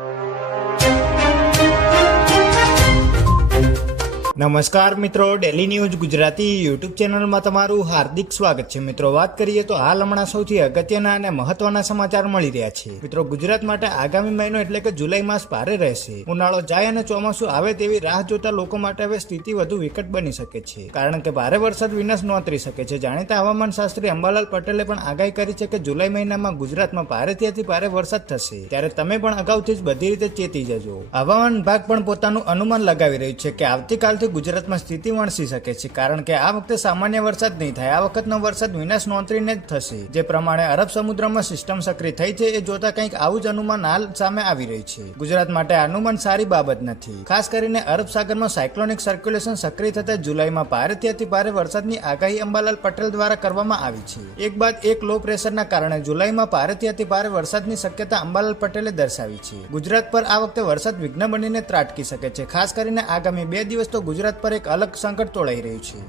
you. નમસ્કાર મિત્રો daily news Gujarati YouTube ચેનલમાં તમારું હાર્દિક સ્વાગત છે. મિત્રો, વાત કરીએ તો હાલ હમણાં સૌથી અગત્યના અને મહત્વના સમાચાર મળી રહ્યા છે. મિત્રો, ગુજરાત માટે આગામી મહિનો એટલે કે જુલાઈ માસ ભારે રહેશે. ઉનાળો જાય અને ચોમાસું આવે તેવી રાહ જોતા લોકો માટે હવે સ્થિતિ વધુ વિકટ બની શકે છે. કારણ કે ભારે વરસાદ વિનાશ નોતરી શકે છે. જાણીતા હવામાન શાસ્ત્રી અંબાલાલ પટેલે પણ આગાહી કરી છે કે જુલાઈ મહિનામાં ગુજરાતમાં ભારેથી અતિ ભારે વરસાદ થશે. ત્યારે તમે પણ અગાઉથી જ બધી રીતે ચેતી જજો. હવામાન વિભાગ પણ પોતાનું અનુમાન લગાવી રહ્યું છે કે આવતીકાલથી ગુજરાતમાં સ્થિતિ વણસી શકે છે, કારણ કે આ વખતે સામાન્ય વરસાદ નહીં થાય. આ વખતનો વરસાદ વિનાશ નોંધીને જ થશે. જે પ્રમાણે અરબ સમુદ્રમાં સિસ્ટમ સક્રિય થઈ છે, એ જોતા કંઈક આવું જ અનુમાન હાલ સામે આવી રહી છે. ગુજરાત માટે અનુમાન સારી બાબત નથી. ખાસ કરીને અરબ સાગરમાં સાયક્લોનિક સર્ક્યુલેશન સક્રિય થતા જુલાઈમાં ભારેથી અતિ ભારે વરસાદની આગાહી અંબાલાલ પટેલ દ્વારા કરવામાં આવી છે. એક બાદ એક લો પ્રેશરના કારણે જુલાઈમાં ભારેથી અતિ ભારે વરસાદની શક્યતા અંબાલાલ પટેલે દર્શાવી છે. ગુજરાત પર આ વખતે વરસાદ વિઘ્ન બનીને ત્રાટકી શકે છે. ખાસ કરીને આગામી બે દિવસ તો ગુજરાત પર એક અલગ સંકટ તોળાઈ રહ્યું છે.